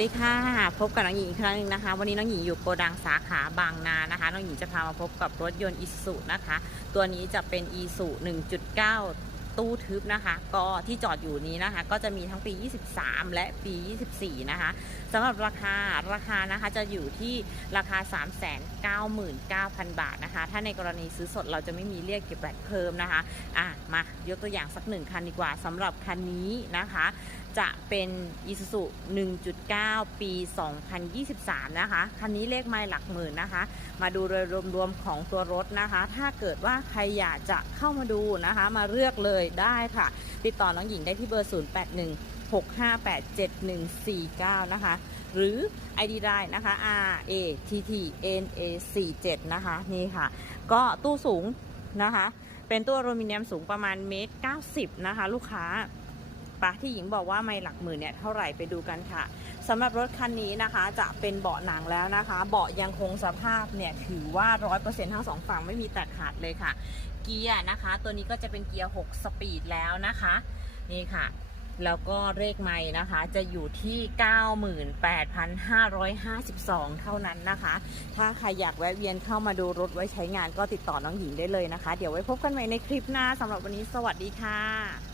ดีค่ะ พบกับน้องหญิงอีกครั้งหนึงนะคะ วันนี้น้องหญิงอยู่โกดังสาขาบางนานะคะ น้องหญิงจะพามาพบกับรถยนต์อิสุนะคะ ตัวนี้จะเป็นอีสุ1.9 ตู้ทึบนะคะ ก็ที่จอดอยู่นี้นะคะ ก็จะมีทั้งปี 23 และปี 24 นะคะสำหรับราคาราคานะคะจะอยู่ที่ราคา 399,000 บาทนะคะ ถ้าในกรณีซื้อสดเราจะไม่มีเรียกเก็บแบตเพิ่มนะคะ อะมายกตัวอย่างสักหนึ่งคันดีกว่าสำหรับคันนี้นะคะ จะเป็น Isuzu 1.9 ปี 2023 นะคะ คันนี้เลขไมล์หลักหมื่นนะคะ มาดูโดยรวมๆของตัวรถนะคะ ถ้าเกิดว่าใครอยากจะเข้ามาดูนะคะ มาเลือกเลยได้ค่ะ ติดต่อน้องหญิงได้ที่เบอร์ 081 658 7149 นะคะ หรือ ID ได้นะคะ R A T T N A 47นะคะ นี่ค่ะ ก็ตู้สูงนะคะ เป็นตู้อลูมิเนียมสูงประมาณเมตร90 นะคะ ลูกค้า ปะที่หญิงบอกว่าไม่หลักหมื่นเนี่ยเท่าไหร่ไปดูกันค่ะสำหรับรถคันนี้นะคะจะเป็นเบาะหนังแล้วนะคะ เบาะยังคงสภาพเนี่ยถือว่า 100%ทั้งสองฝั่งไม่มีแตกขาดเลยค่ะ เกียร์นะคะ ตัวนี้ก็จะเป็นเกียร์ 6 สปีดแล้วนะคะนี่ค่ะแล้วก็เลขไม่นะคะ จะอยู่ที่ 98,552 เท่านั้นนะคะ ถ้าใครอยากแวะเวียนเข้ามาดูรถไว้ใช้งานก็ติดต่อน้องหญิงได้เลยนะคะ เดี๋ยวไว้พบกันใหม่ในคลิปหน้าสำหรับวันนี้สวัสดีค่ะ